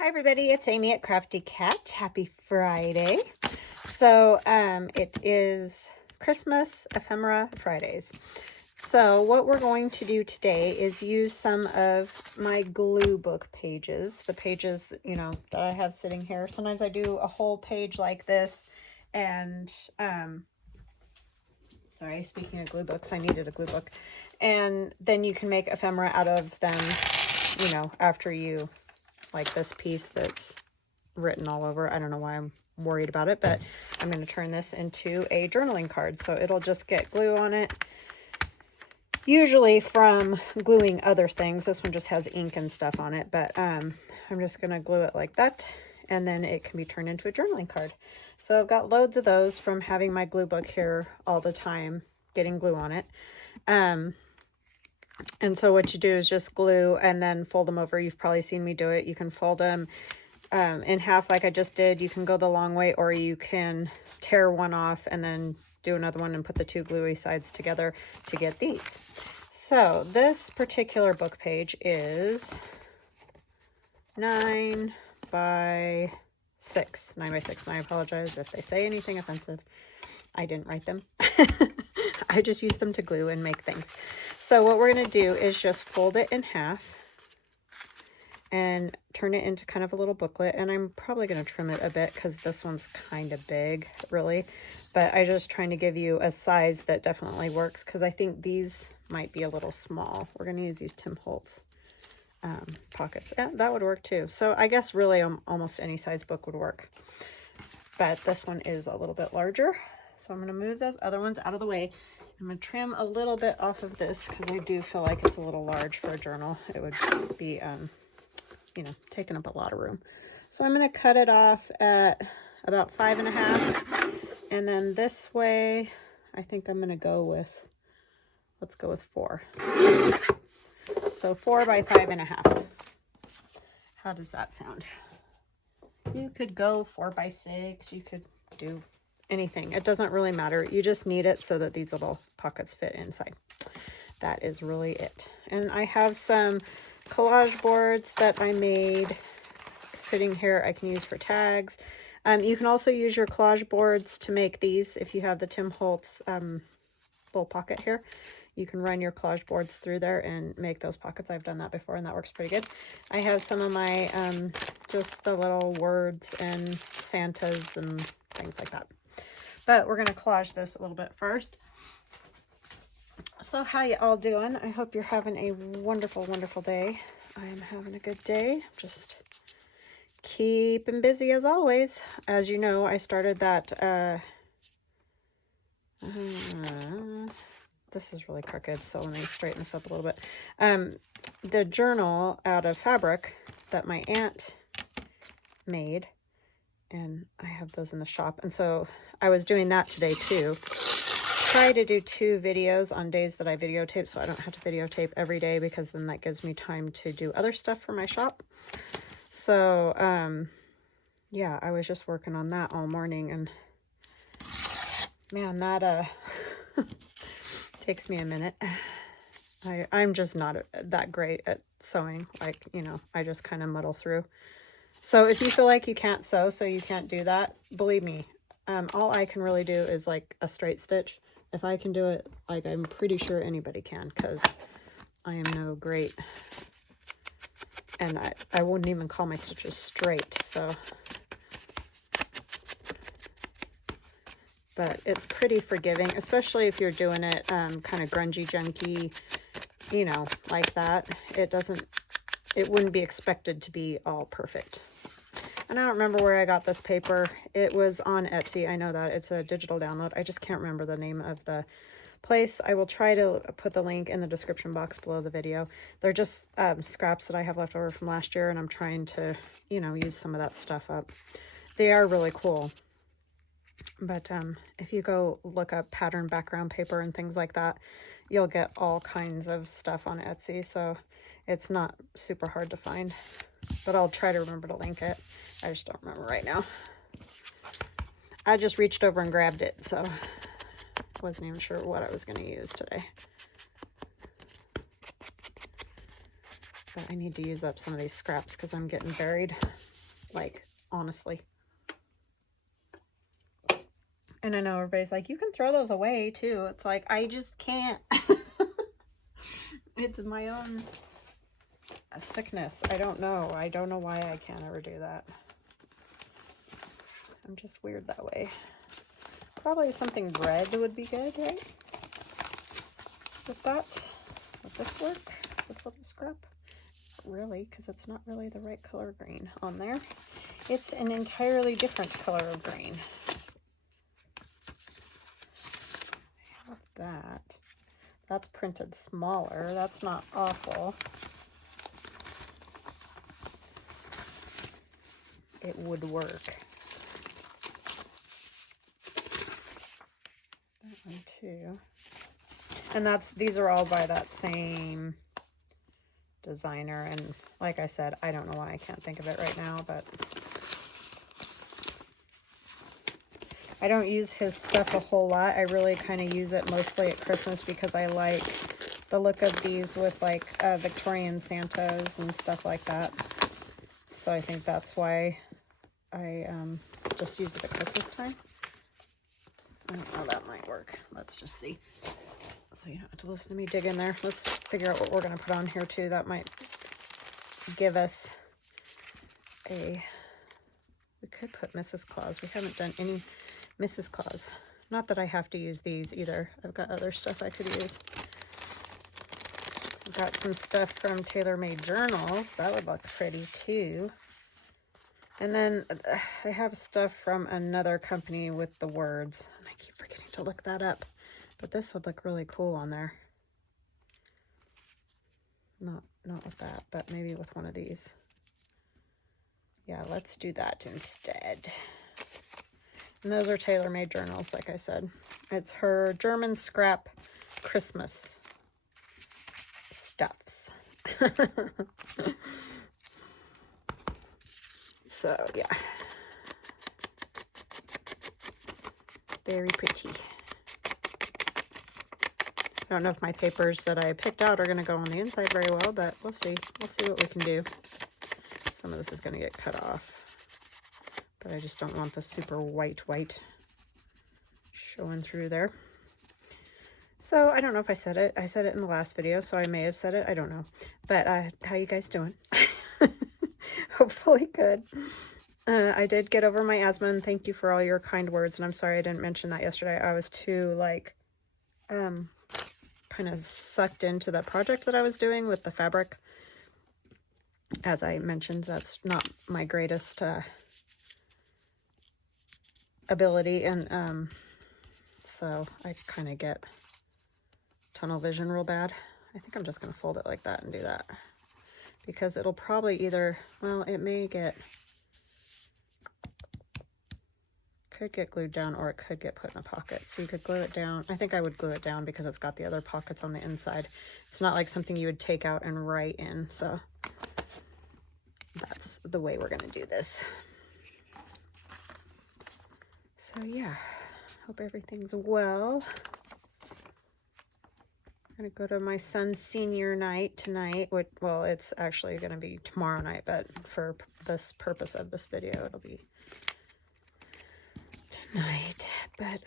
Hi everybody, it's Amy at Crafty Cat. Happy Friday. So it is Christmas Ephemera Fridays. So what we're going to do today is use some of my glue book pages, the pages, you know, that I have sitting here. Sometimes I do a whole page like this, and sorry, speaking of glue books, I needed a glue book. And then you can make ephemera out of them, you know, after you, like this piece that's written all over. I don't know why I'm worried about it, but I'm going to turn this into a journaling card. So it'll just get glue on it, usually from gluing other things. This one just has ink and stuff on it, but I'm just going to glue it like that, and then it can be turned into a journaling card. So I've got loads of those from having my glue book here all the time, getting glue on it. And so what you do is just glue and then fold them over. You've probably seen me do it. You can fold them in half like I just did. You can go the long way, or you can tear one off and then do another one and put the two gluey sides together to get these. So this particular book page is 9 by 6. 9 by 6, and I apologize if they say anything offensive. I didn't write them. I just use them to glue and make things. So what we're going to do is just fold it in half and turn it into kind of a little booklet. And I'm probably going to trim it a bit because this one's kind of big, really. But I'm just trying to give you a size that definitely works, because I think these might be a little small. We're going to use these Tim Holtz pockets. Yeah, that would work too. So I guess really almost any size book would work. But this one is a little bit larger. So I'm going to move those other ones out of the way. I'm going to trim a little bit off of this because I do feel like it's a little large for a journal. It would be, you know, taking up a lot of room. So I'm going to cut it off at about 5.5. And then this way, I think I'm going to go with, let's go with 4. So 4 by 5.5. How does that sound? You could go 4 by 6. You could do anything. It doesn't really matter. You just need it so that these little pockets fit inside. That is really it. And I have some collage boards that I made sitting here I can use for tags. You can also use your collage boards to make these. If you have the Tim Holtz little pocket here, you can run your collage boards through there and make those pockets. I've done that before and that works pretty good. I have some of my just the little words and Santas and things like that. But we're going to collage this a little bit first. So how you all doing? I hope you're having a wonderful, wonderful day. I am having a good day. Just keeping busy as always. As you know, I started that, this is really crooked, so let me straighten this up a little bit. The journal out of fabric that my aunt made, and I have those in the shop, and so I was doing that today too. Try to do 2 videos on days that I videotape, so I don't have to videotape every day, because then that gives me time to do other stuff for my shop. So yeah, I was just working on that all morning, and man, that takes me a minute. I'm just not that great at sewing. Like, you know, I just kind of muddle through. So if you feel like you can't sew, so you can't do that, believe me, all I can really do is like a straight stitch. If I can do it, like, I'm pretty sure anybody can, because I am no great. And I wouldn't even call my stitches straight, so. But it's pretty forgiving, especially if you're doing it kind of grungy, junky, you know, like that. It wouldn't be expected to be all perfect. And I don't remember where I got this paper. It was on Etsy. I know that. It's a digital download. I just can't remember the name of the place. I will try to put the link in the description box below the video. They're just scraps that I have left over from last year, and I'm trying to, you know, use some of that stuff up. They are really cool. But if you go look up pattern background paper and things like that, you'll get all kinds of stuff on Etsy. So it's not super hard to find. But I'll try to remember to link it. I just don't remember right now. I just reached over and grabbed it, so wasn't even sure what I was going to use today. But I need to use up some of these scraps because I'm getting buried, like, honestly. And I know everybody's like, you can throw those away too. It's like, I just can't. It's my own sickness. I don't know. I don't know why I can't ever do that. I'm just weird that way. Probably something red would be good, right? With that, would this work? This little scrap? Really, because it's not really the right color green on there. It's an entirely different color of green. I have that. That's printed smaller. That's not awful. It would work. That one too. And these are all by that same designer. And like I said, I don't know why I can't think of it right now, but I don't use his stuff a whole lot. I really kind of use it mostly at Christmas because I like the look of these with like Victorian Santas and stuff like that. So I think that's why I just use it at Christmas time. I don't know, that might work. Let's just see. So you don't have to listen to me dig in there. Let's figure out what we're going to put on here too. That might give us a... We could put Mrs. Claus. We haven't done any Mrs. Claus. Not that I have to use these either. I've got other stuff I could use. I've got some stuff from Tailor Made Journals. That would look pretty too. And then I have stuff from another company with the words. And I keep forgetting to look that up. But this would look really cool on there. Not with that, but maybe with one of these. Yeah, let's do that instead. And those are Tailor Made Journals, like I said. It's her German scrap Christmas stuffs. So, yeah. Very pretty. I don't know if my papers that I picked out are going to go on the inside very well, but we'll see. We'll see what we can do. Some of this is going to get cut off, but I just don't want the super white showing through there. So I don't know if I said it. I said it in the last video, so I may have said it. I don't know. But how you guys doing? Hopefully good. I did get over my asthma, and thank you for all your kind words. And I'm sorry I didn't mention that yesterday. I was too, like, kind of sucked into the project that I was doing with the fabric. As I mentioned, that's not my greatest ability, and so I kind of get tunnel vision real bad. I think I'm just going to fold it like that and do that, because it'll probably either, well, it may get, could get glued down, or it could get put in a pocket. So you could glue it down. I think I would glue it down because it's got the other pockets on the inside. It's not like something you would take out and write in, so that's the way we're going to do this. So yeah, hope everything's well. I'm going to go to my son's senior night tonight. Well, it's actually going to be tomorrow night, but for this purpose of this video, it'll be tonight. But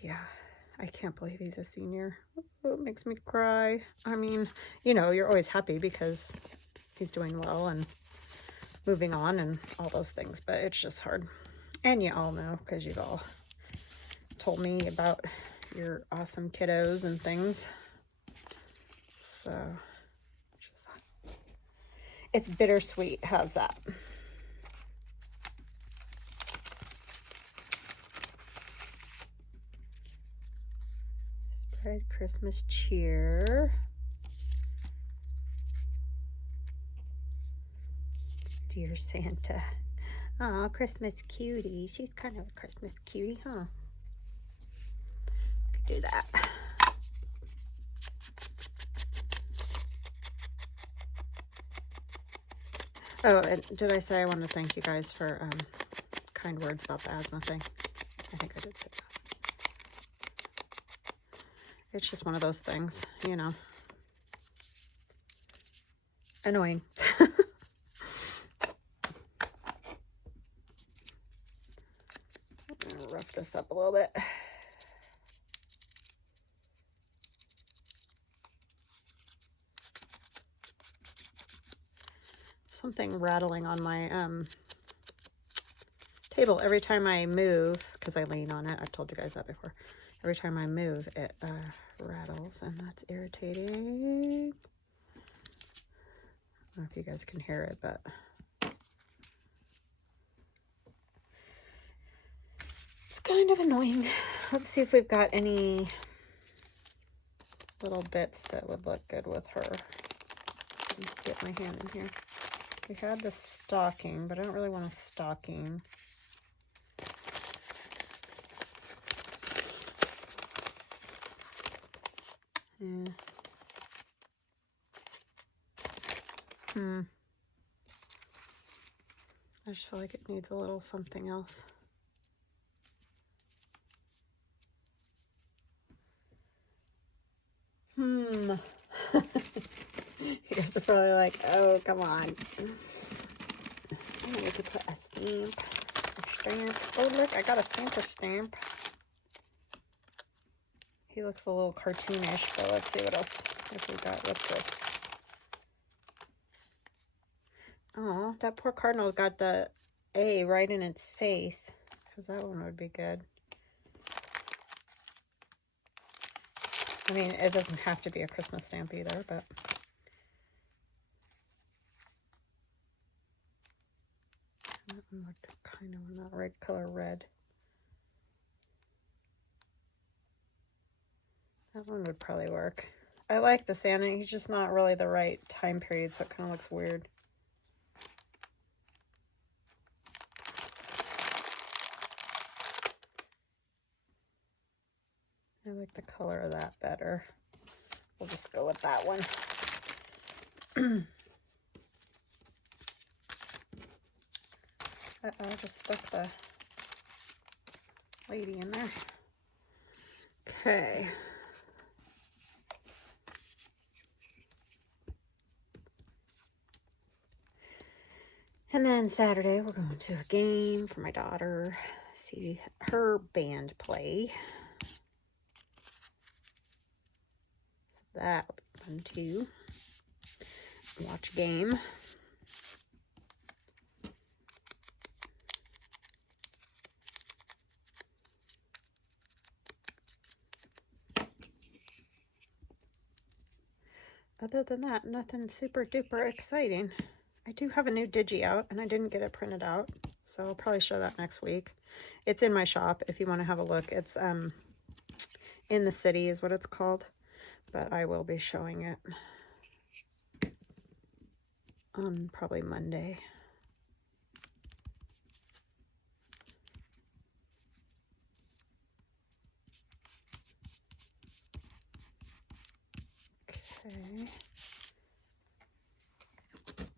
yeah, I can't believe he's a senior. Oh, it makes me cry. I mean, you know, you're always happy because he's doing well and moving on and all those things, but it's just hard. And you all know, because you've all told me about your awesome kiddos and things. So just, it's bittersweet. How's that? Spread Christmas cheer. Dear Santa. Aw, Christmas cutie. She's kind of a Christmas cutie, huh? Could do that. Oh, and did I say I want to thank you guys for kind words about the asthma thing? I think I did say that. It's just one of those things, you know. annoying. I'm gonna rough this up a little bit. Something rattling on my table every time I move, because I lean on it. I've told you guys that before. Every time I move, it rattles, and that's irritating. I don't know if you guys can hear it, but it's kind of annoying. Let's see if we've got any little bits that would look good with her. Let's get my hand in here. We had the stocking, but I don't really want a stocking. Yeah. I just feel like it needs a little something else. You guys are probably like, oh, come on. Oh, we could put a stamp. A stamp. Oh, look, I got a Santa stamp. He looks a little cartoonish, but let's see what else we got. What's this? Oh, that poor cardinal got the A right in its face, because that one would be good. I mean, it doesn't have to be a Christmas stamp either, but that one would kind of not right color red. That one would probably work. I like the Santa. He's just not really the right time period, so it kind of looks weird. I like the color of that better. We'll just go with that one. Uh-oh, I just stuck the lady in there. Okay. And then Saturday, we're going to a game for my daughter. See her band play. So that will be fun too. Watch a game. Other than that, nothing super duper exciting. I do have a new digi out, and I didn't get it printed out, so I'll probably show that next week. It's in my shop if you want to have a look. It's In the City is what it's called, but I will be showing it on probably Monday. Okay.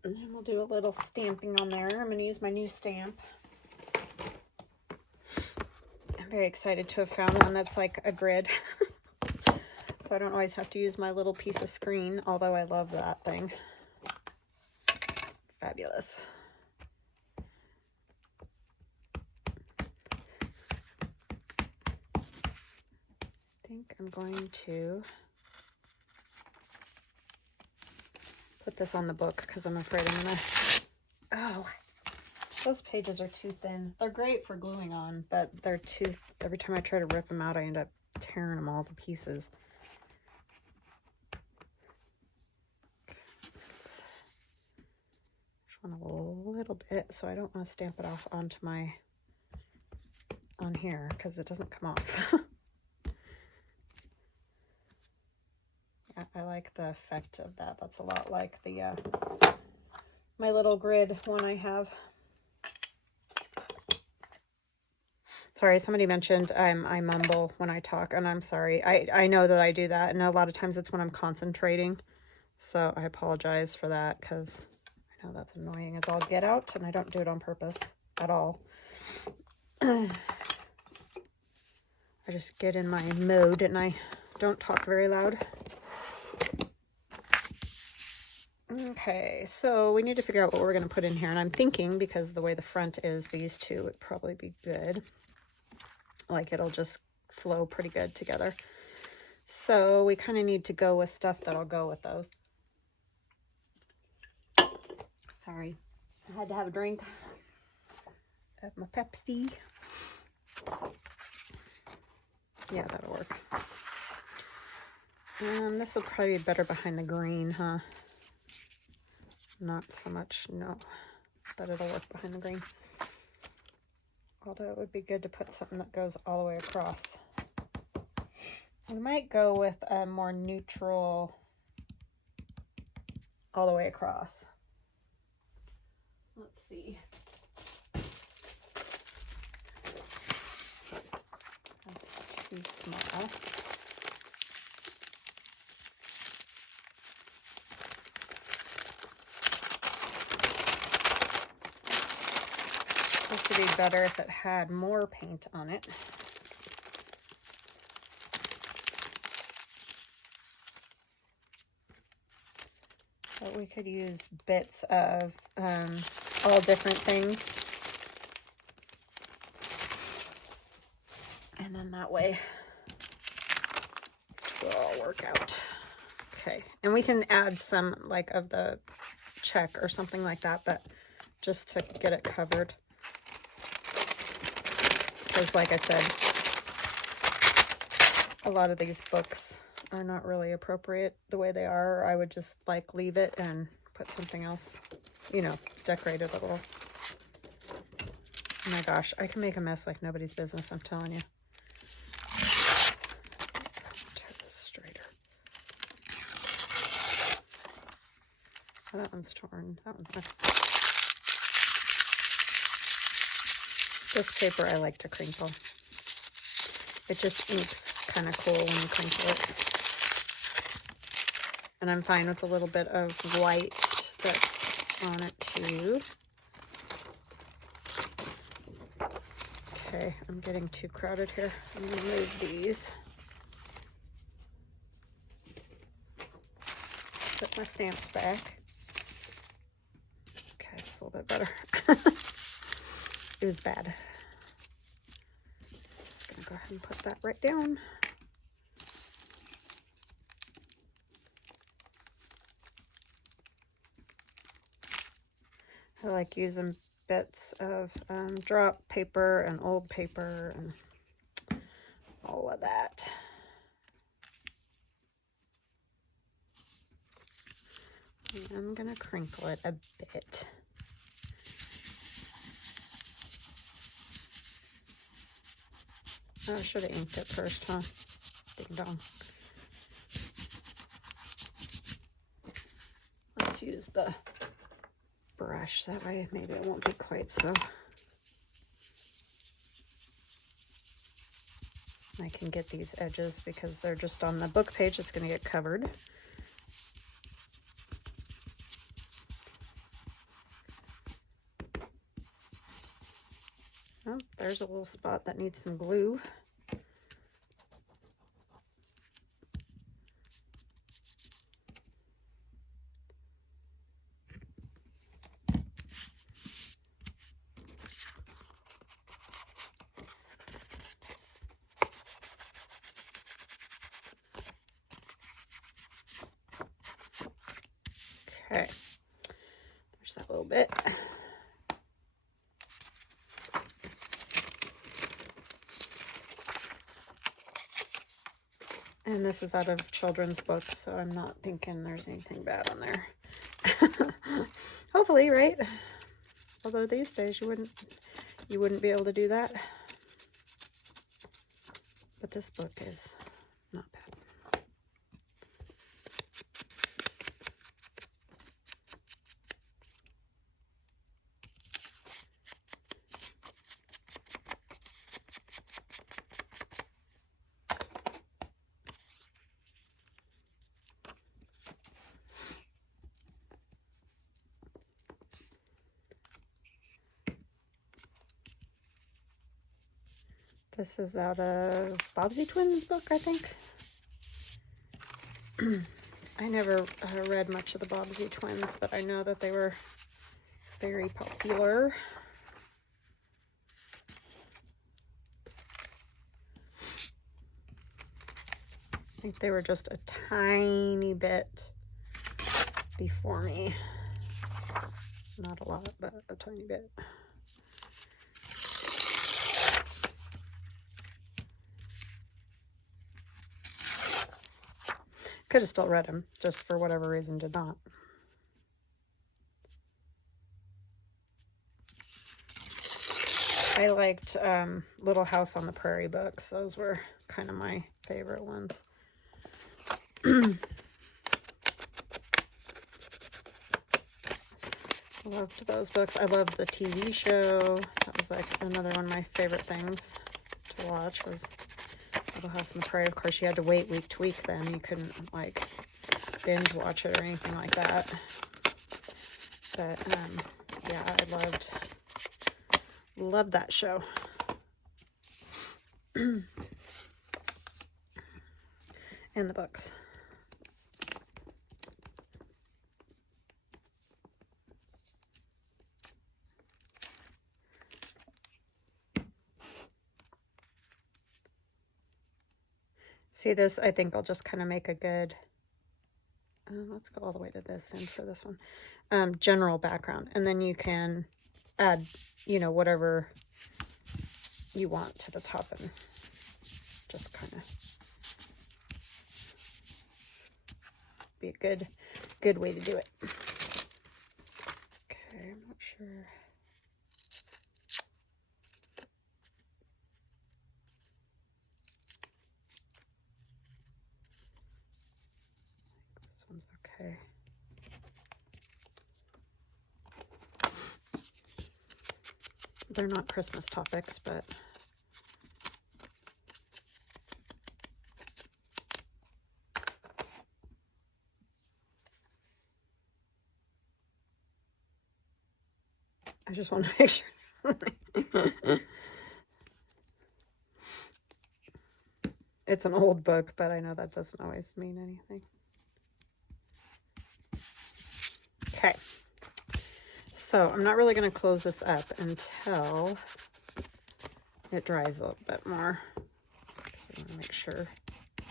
And then we'll do a little stamping on there. I'm going to use my new stamp. I'm very excited to have found one that's like a grid. So I don't always have to use my little piece of screen, although I love that thing. It's fabulous. I think I'm going to put this on the book because I'm afraid I'm gonna, oh, those pages are too thin. They're great for gluing on, but they're too, every time I try to rip them out, I end up tearing them all to pieces. Just want a little bit, so I don't want to stamp it off onto my, on here, because it doesn't come off. I like the effect of that. That's a lot like the my little grid one I have. Sorry, somebody mentioned I mumble when I talk, and I'm sorry. I know that I do that, and a lot of times it's when I'm concentrating. So I apologize for that, because I know that's annoying as all get out, and I don't do it on purpose at all. I just get in my mode, and I don't talk very loud. Okay, so we need to figure out what we're going to put in here, and I'm thinking, because the way the front is, these two would probably be good. Like, it'll just flow pretty good together. So we kind of need to go with stuff that'll go with those. Sorry, I had to have a drink of my Pepsi. Yeah, that'll work. This will probably be better behind the green, huh? Not so much, no, but it'll work behind the green. Although it would be good to put something that goes all the way across. We might go with a more neutral all the way across. Let's see. That's too small. This would be better if it had more paint on it. But we could use bits of all different things. And then that way it'll all work out. Okay, and we can add some like of the check or something like that, but just to get it covered. Because like I said, a lot of these books are not really appropriate the way they are. I would just like leave it and put something else, you know, decorate it a little. Oh my gosh, I can make a mess like nobody's business, I'm telling you. Turn this straighter. Oh, that one's torn. That one's not. This paper I like to crinkle. It just inks kind of cool when you crinkle it. And I'm fine with a little bit of white that's on it too. Okay, I'm getting too crowded here. I'm gonna move these. Put my stamps back. Okay, it's a little bit better. It was bad. Just gonna go ahead and put that right down. I like using bits of drop paper and old paper and all of that. And I'm gonna crinkle it a bit. Oh, I should have inked it first, huh? Ding dong. Let's use the brush, that way maybe it won't be quite so. I can get these edges because they're just on the book page. It's going to get covered. Oh, there's a little spot that needs some glue. Okay, there's that little bit. And this is out of children's books, so I'm not thinking there's anything bad on there. Hopefully, right? Although these days you wouldn't be able to do that. But this book is not bad. This is out of Bobbsey Twins book, I think. I never read much of the Bobbsey twins, but I know that they were very popular. I think they were just a tiny bit before me. Not a lot, but a tiny bit. Could have still read them, just for whatever reason did not. I liked Little House on the Prairie books. Those were kind of my favorite ones. Loved those books. I loved the TV show. That was like another one of my favorite things to watch was Little House on the Prairie. Of course, you had to wait week to week then. You couldn't like binge watch it or anything like that. But yeah, I loved that show. And the books. See this, I think I'll just kind of make a good, let's go all the way to this end for this one, general background. And then you can add, you know, whatever you want to the top and just kind of be a good way to do it. Okay, I'm not sure. This one's okay. They're not Christmas topics, but I just want to make sure. It's an old book, but I know that doesn't always mean anything. Okay. So I'm not really going to close this up until it dries a little bit more. I want to make sure it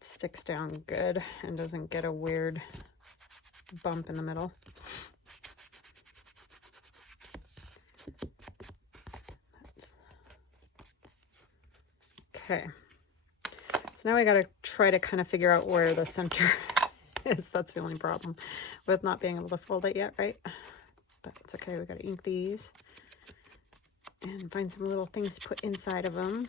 sticks down good and doesn't get a weird bump in the middle. Okay. So now we got to try to kind of figure out where the center is. That's the only problem with not being able to fold it yet, right? But it's okay. We got to ink these and find some little things to put inside of them.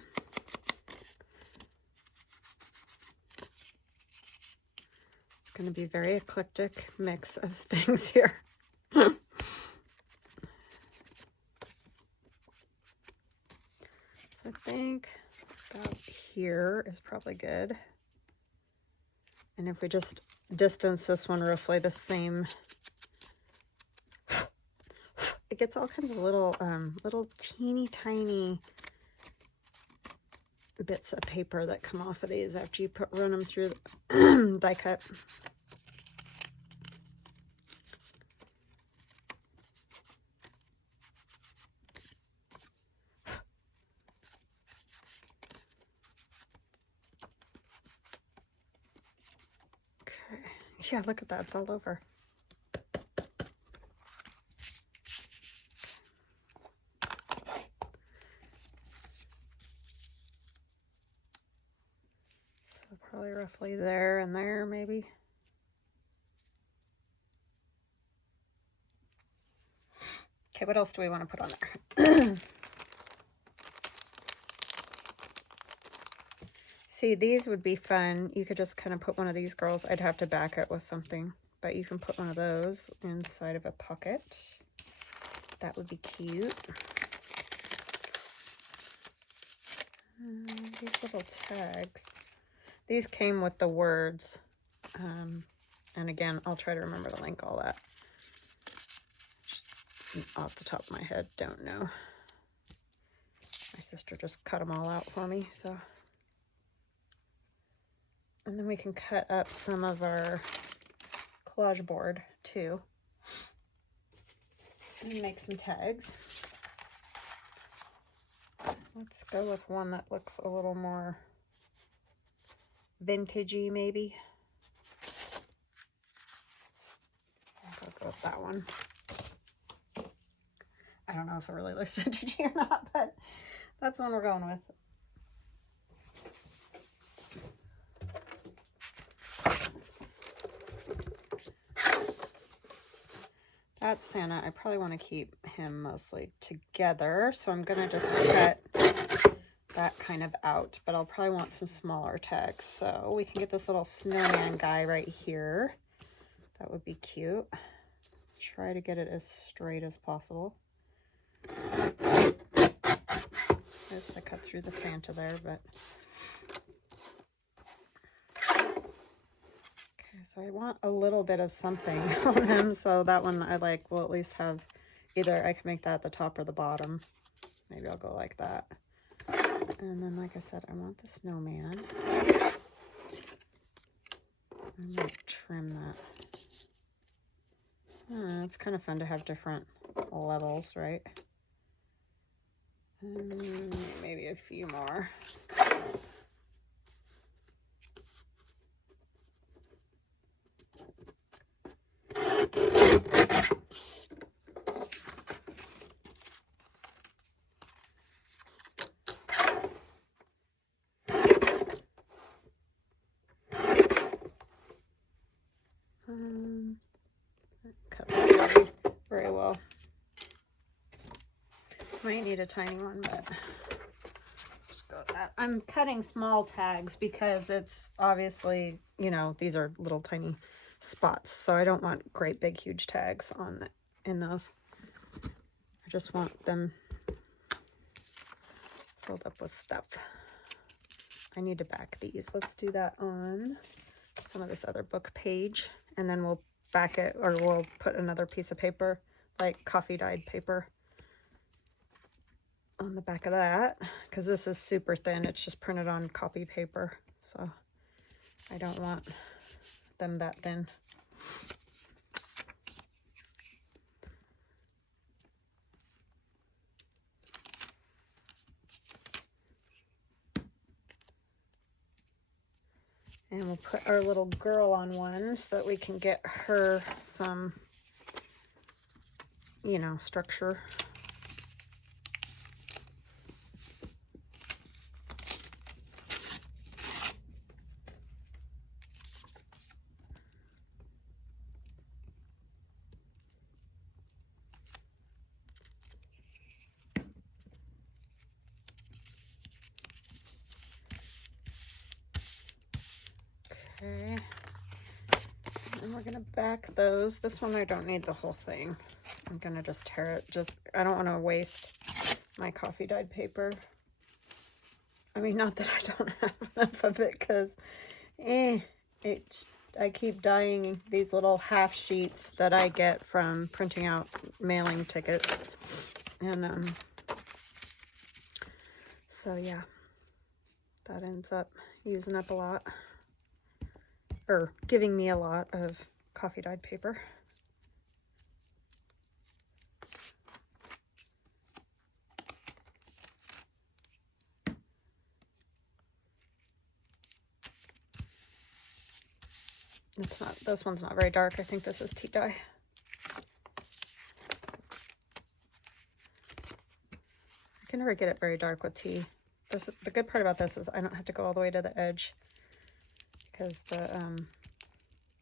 It's going to be a very eclectic mix of things here. So I think about here is probably good. And if we just distance this one roughly the same, it gets all kinds of little teeny tiny bits of paper that come off of these after you run them through the die cut. Okay, yeah, look at that, it's all over. Probably roughly there and there, maybe. Okay, what else do we want to put on there? See, these would be fun. You could just kind of put one of these girls. I'd have to back it with something, but you can put one of those inside of a pocket. That would be cute. These little tags. These came with the words, and again, I'll try to remember to link all that. Just off the top of my head, don't know. My sister just cut them all out for me, so. And then we can cut up some of our collage board too and make some tags. Let's go with one that looks a little more vintagey, maybe. I'll go with that one. I don't know if it really looks vintagey or not, but that's the one we're going with. That's Santa. I probably want to keep him mostly together, so I'm going to just cut that kind of out, but I'll probably want some smaller tags. So we can get this little snowman guy right here. That would be cute. Let's try to get it as straight as possible. Oops, I cut through the Santa there, but... Okay, so I want a little bit of something on him, so that one I like will at least have either I can make that the top or the bottom. Maybe I'll go like that. And then, like I said, I want the snowman. I might trim that. It's kind of fun to have different levels, right? And maybe a few more. Cut that very well. Might need a tiny one, but just go with that. I'm cutting small tags because it's obviously, you know, these are little tiny spots, so I don't want great big huge tags on in those. I just want them filled up with stuff. I need to back these. Let's do that on some of this other book page, and then we'll back it, or we'll put another piece of paper, like coffee dyed paper, on the back of that, because this is super thin. It's just printed on copy paper, so I don't want them that thin. And we'll put our little girl on one so that we can get her some, you know, structure. Okay, and we're gonna back those. This one I don't need the whole thing. I'm gonna just tear it. I don't want to waste my coffee dyed paper. I mean, not that I don't have enough of it, because I keep dyeing these little half sheets that I get from printing out mailing tickets, and so yeah, that ends up using up a lot, or giving me a lot of coffee dyed paper. This one's not very dark. I think this is tea dye. I can never get it very dark with tea. The good part about this is I don't have to go all the way to the edge, because the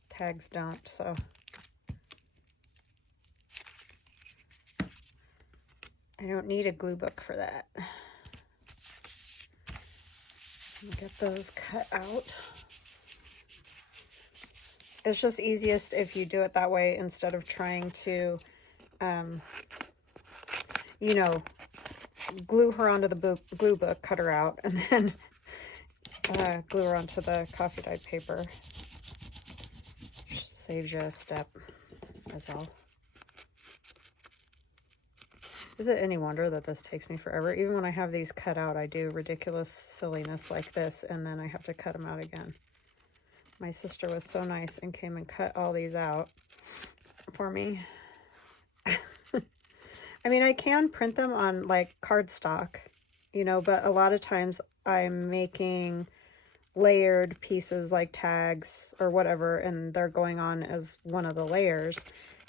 tags don't, so. I don't need a glue book for that. Get those cut out. It's just easiest if you do it that way instead of trying to, you know, glue her onto the glue book, cut her out, and then glue her onto the coffee dyed paper. Just saves you a step, that's all. Is it any wonder that this takes me forever? Even when I have these cut out, I do ridiculous silliness like this, and then I have to cut them out again. My sister was so nice and came and cut all these out for me. I mean, I can print them on like cardstock, you know, but a lot of times I'm making layered pieces like tags or whatever, and they're going on as one of the layers,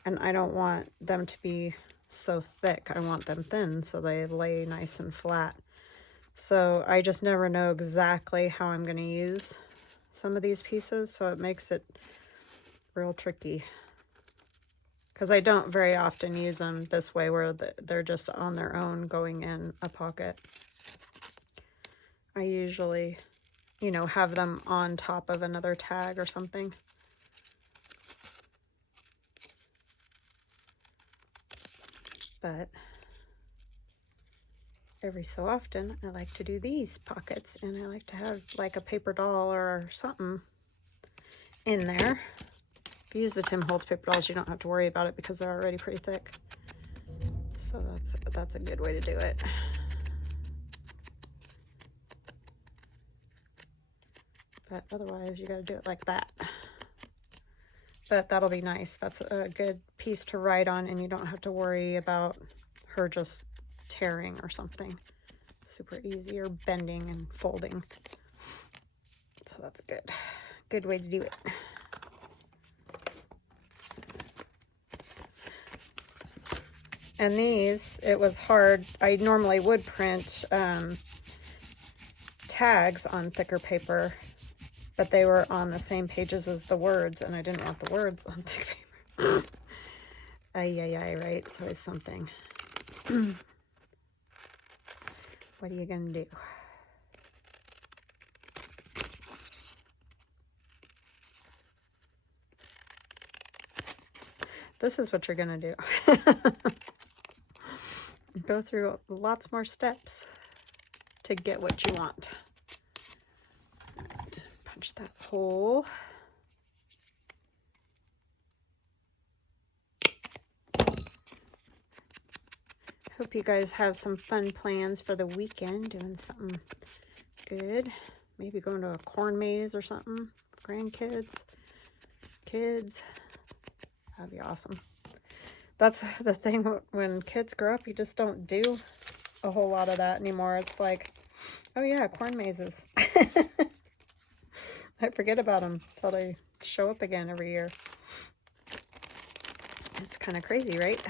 and I don't want them to be so thick. I want them thin so they lay nice and flat. So I just never know exactly how I'm going to use some of these pieces, so it makes it real tricky, because I don't very often use them this way where they're just on their own going in a pocket. I usually, you know, have them on top of another tag or something. But every so often I like to do these pockets, and I like to have like a paper doll or something in there. If you use the Tim Holtz paper dolls, you don't have to worry about it because they're already pretty thick. So that's a good way to do it. But otherwise, you got to do it like that. But that'll be nice. That's a good piece to write on, and you don't have to worry about her just tearing or something. Super easy, or bending and folding. So that's a good way to do it. And these, it was hard. I normally would print tags on thicker paper, but they were on the same pages as the words, and I didn't want the words on thick paper. Ay, right? It's always something. What are you gonna do? This is what you're gonna do. Go through lots more steps to get what you want. Right, punch that hole. Hope you guys have some fun plans for the weekend, doing something good. Maybe going to a corn maze or something. Grandkids, kids. That'd be awesome. That's the thing, when kids grow up, you just don't do a whole lot of that anymore. It's like, oh yeah, corn mazes. I forget about them until they show up again every year. It's kind of crazy, right?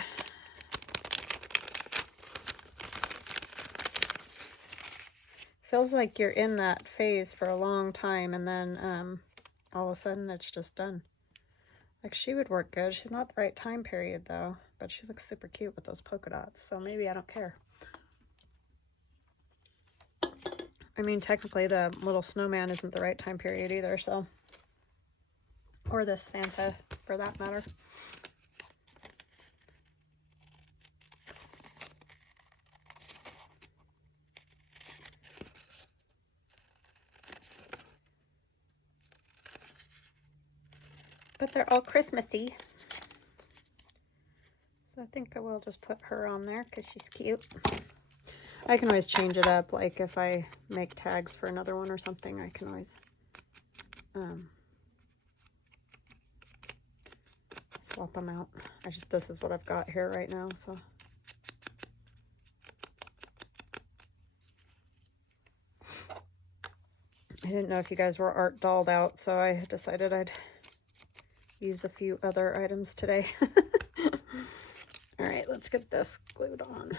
Feels like you're in that phase for a long time, and then all of a sudden it's just done. Like, she would work good. She's not the right time period though, but she looks super cute with those polka dots, so maybe I don't care. I mean, technically the little snowman isn't the right time period either, so, or the Santa for that matter. But they're all Christmassy. So I think I will just put her on there because she's cute. I can always change it up, like if I make tags for another one or something, I can always swap them out. This is what I've got here right now, so. I didn't know if you guys were art dolled out, so I decided I'd use a few other items today. All right, let's get this glued on.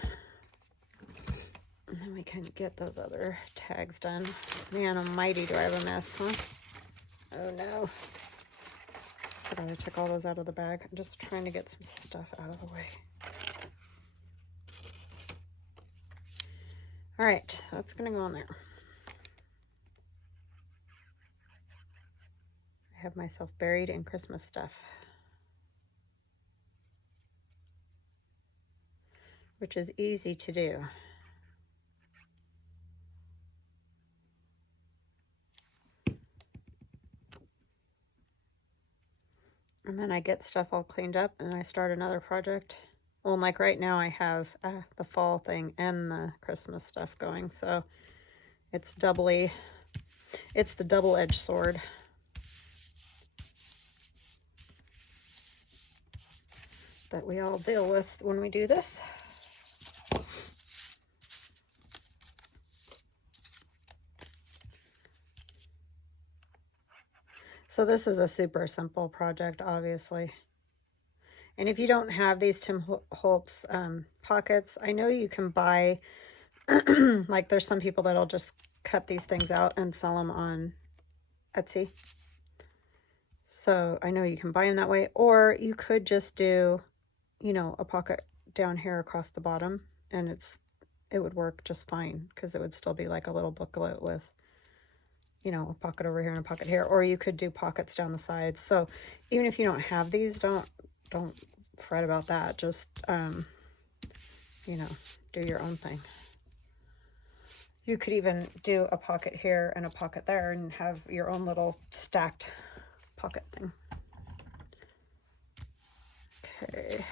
And then we can get those other tags done. Man almighty, do I have a mess, huh? Oh no. I gotta check all those out of the bag. I'm just trying to get some stuff out of the way. All right, that's gonna go on there. I have myself buried in Christmas stuff, which is easy to do. And then I get stuff all cleaned up and I start another project. Well, like right now I have the fall thing and the Christmas stuff going, so it's the double-edged sword. that we all deal with when we do this. So this is a super simple project, obviously. And if you don't have these Tim Holtz pockets, I know you can buy, like there's some people that'll just cut these things out and sell them on Etsy. So I know you can buy them that way, or you could just do, you know, a pocket down here across the bottom, and it would work just fine, because it would still be like a little booklet with, you know, a pocket over here and a pocket here. Or you could do pockets down the sides. So even if you don't have these, don't fret about that. Just you know, do your own thing. You could even do a pocket here and a pocket there and have your own little stacked pocket thing. Okay,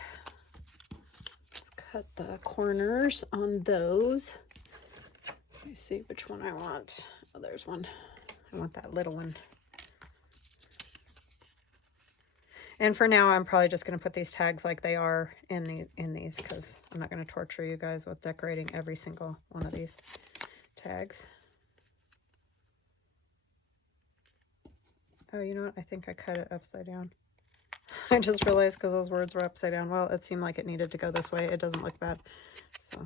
let's cut the corners on those. Let me see which one I want. Oh, there's one. I want that little one. And for now, I'm probably just going to put these tags like they are in these, because I'm not going to torture you guys with decorating every single one of these tags. Oh, you know what? I think I cut it upside down. I just realized because those words were upside down. Well, it seemed like it needed to go this way. It doesn't look bad. So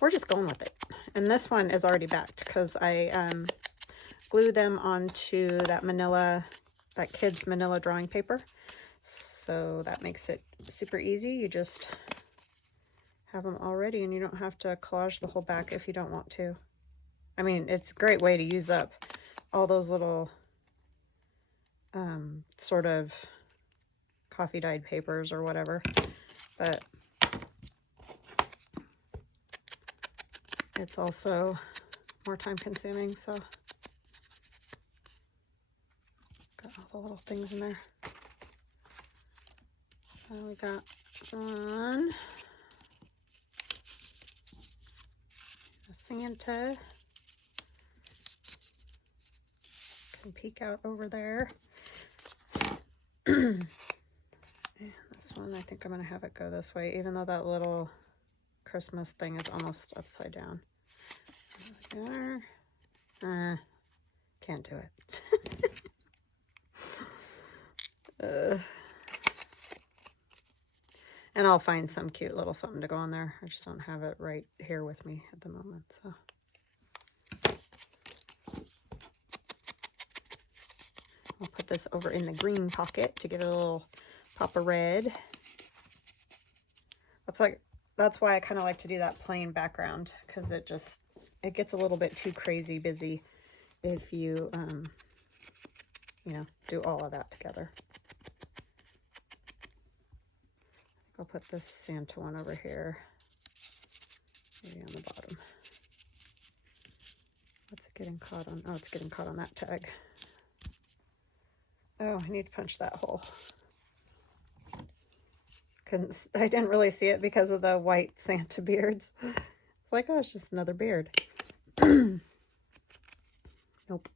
we're just going with it. And this one is already backed because I glued them onto that kid's manila drawing paper. So that makes it super easy. You just have them all ready, and you don't have to collage the whole back if you don't want to. I mean, it's a great way to use up all those little sort of coffee dyed papers or whatever, but it's also more time consuming. So got all the little things in there. So we got one, a Santa. Can peek out over there. And this one, I think I'm going to have it go this way, even though that little Christmas thing is almost upside down. There. Can't do it. And I'll find some cute little something to go on there. I just don't have it right here with me at the moment, so. I'll put this over in the green pocket to give it a little pop of red. That's why I kind of like to do that plain background, because it gets a little bit too crazy busy if you you know, do all of that together. I'll put this Santa one over here, maybe on the bottom. What's it getting caught on? Oh, it's getting caught on that tag. Oh, I need to punch that hole. I didn't really see it because of the white Santa beards. It's like, oh, it's just another beard. Nope.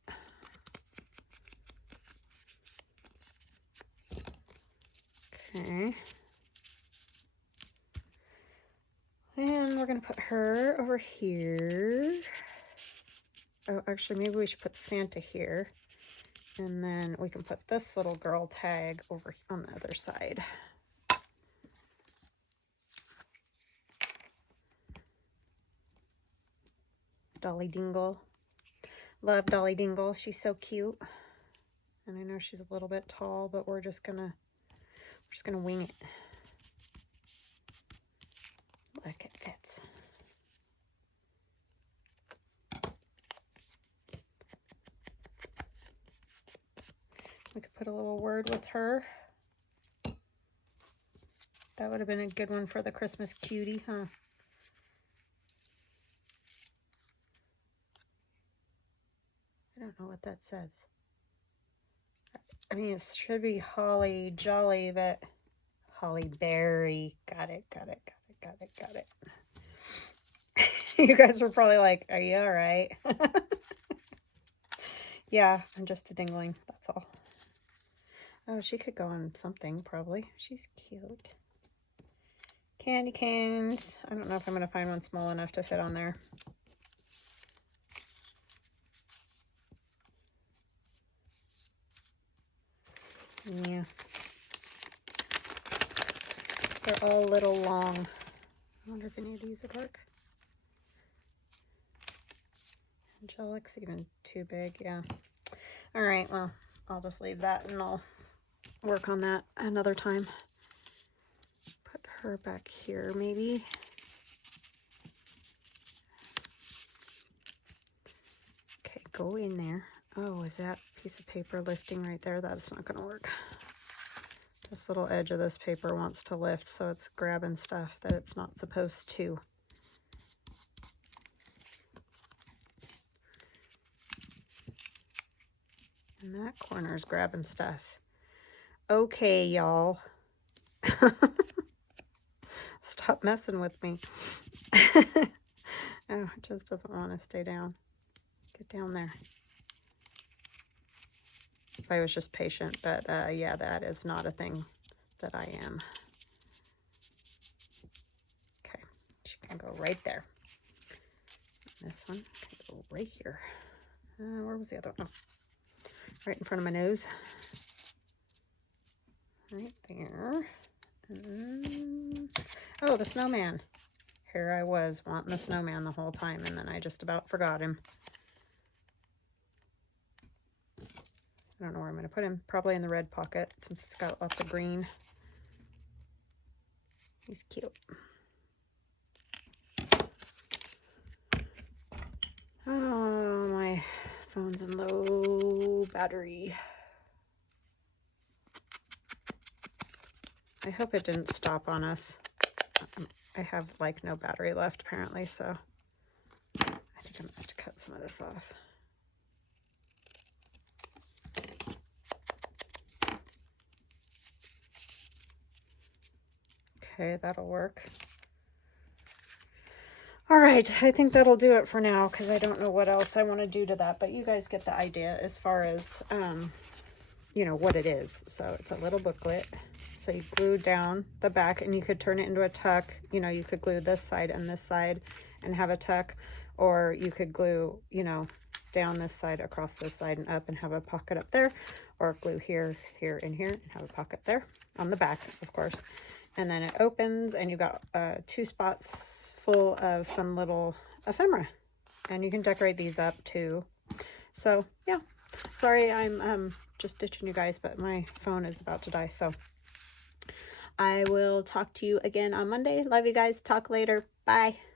Okay. And we're going to put her over here. Oh, actually, maybe we should put Santa here. And then we can put this little girl tag over on the other side. Dolly Dingle. Love Dolly Dingle. She's so cute. And I know she's a little bit tall, but we're just gonna wing it. Like it fits. We could put a little word with her. That would have been a good one for the Christmas cutie, huh? I don't know what that says. I mean, it should be Holly Jolly, but Holly Berry. Got it. You guys were probably like, are you all right? Yeah, I'm just a dingling, that's all. Oh, she could go on something, probably. She's cute. Candy canes. I don't know if I'm going to find one small enough to fit on there. Yeah. They're all a little long. I wonder if any of these would work. Angelic's even too big, yeah. All right, well, I'll just leave that and I'll work on that another time. Put her back here, maybe. Okay, go in there. Oh, is that piece of paper lifting right there? That's not going to work. This little edge of this paper wants to lift, so it's grabbing stuff that it's not supposed to. And that corner's grabbing stuff. Okay, y'all. Stop messing with me. Oh, it just doesn't want to stay down. Get down there. If I was just patient, but yeah, that is not a thing that I am. Okay, she can go right there. This one can go right here. Where was the other one? Oh, right in front of my nose. Right there. Oh, the snowman. Here I was wanting the snowman the whole time, and then I just about forgot him. I don't know where I'm going to put him. Probably in the red pocket, since it's got lots of green. He's cute. Oh, my phone's in low battery. I hope it didn't stop on us. I have like no battery left apparently, so I think I'm going to have to cut some of this off. Okay, that'll work. All right, I think that'll do it for now because I don't know what else I want to do to that, but you guys get the idea as far as, you know, what it is. So it's a little booklet. So you glue down the back and you could turn it into a tuck. You know, you could glue this side and this side and have a tuck, or you could glue, you know, down this side, across this side and up and have a pocket up there, or glue here, here, and here and have a pocket there on the back, of course. And then it opens and you got 2 spots full of fun little ephemera, and you can decorate these up too. So yeah, sorry, I'm just ditching you guys, but my phone is about to die. So I will talk to you again on Monday. Love you guys. Talk later. Bye.